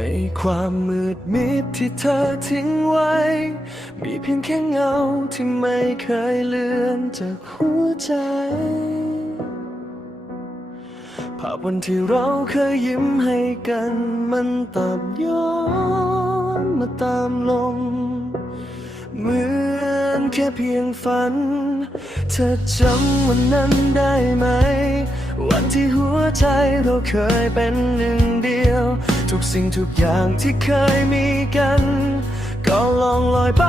ในความมืดมิดที่เธอทิ้งไว้ มีเพียงแค่เงาที่ไม่เคยเลือนจากหัวใจ ภาพวันที่เราเคยยิ้มให้กันมันตับย้อนมาตามลมเหมือนแค่เพียงฝัน เธอจำวันนั้นได้ไหม วันที่หัวใจเราเคยเป็นหนึ่งเดียว ทุกสิ่งทุกอย่างที่เคยมีกัน ก็ลองลอยไป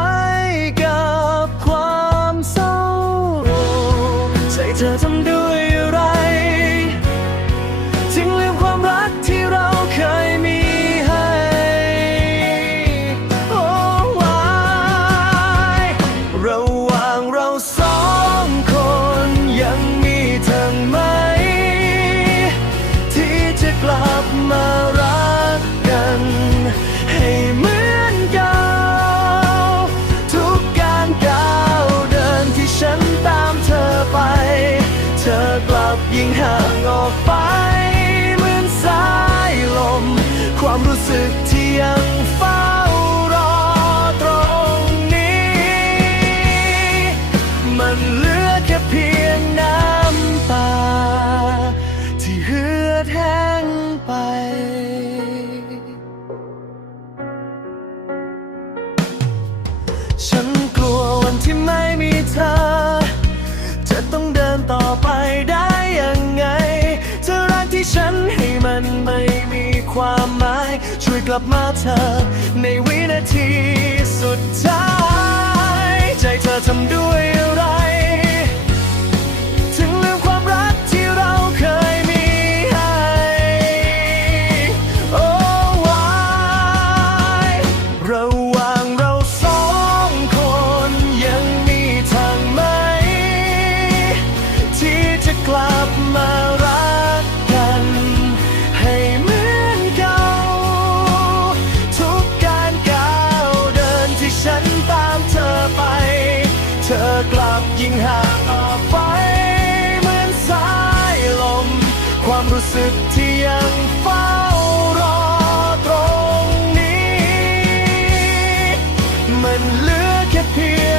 ยิ่งห่างออกไป เหมือนสายลม ความรู้สึกที่ยัง ความหมาย ช่วยกลับมาเธอ ในวินาทีสุดท้าย สึกที่ยังเฝ้ารอตรงนี้ มันเหลือแค่เพียง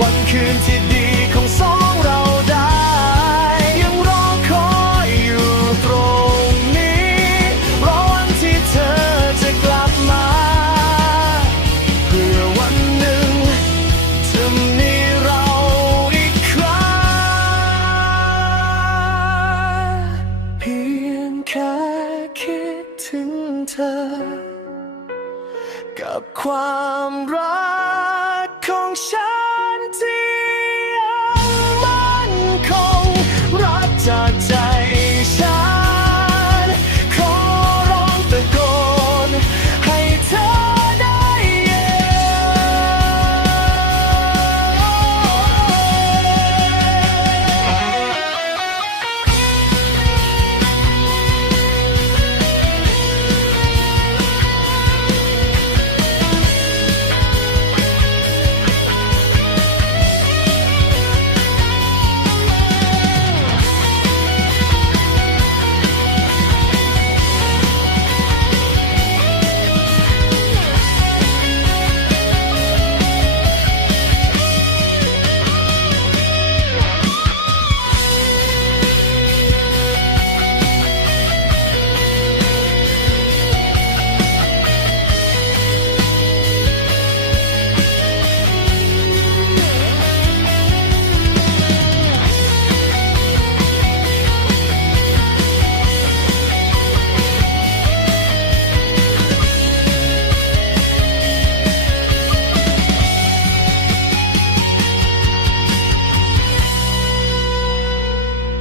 วันคืนที่ดีของสองเราได้ ยังรอคอยอยู่ตรงนี้ รอวันที่เธอจะกลับมา เพื่อวันหนึ่งจะมีเราอีกครั้ง เพียงแค่คิดถึงเธอ กับความรัก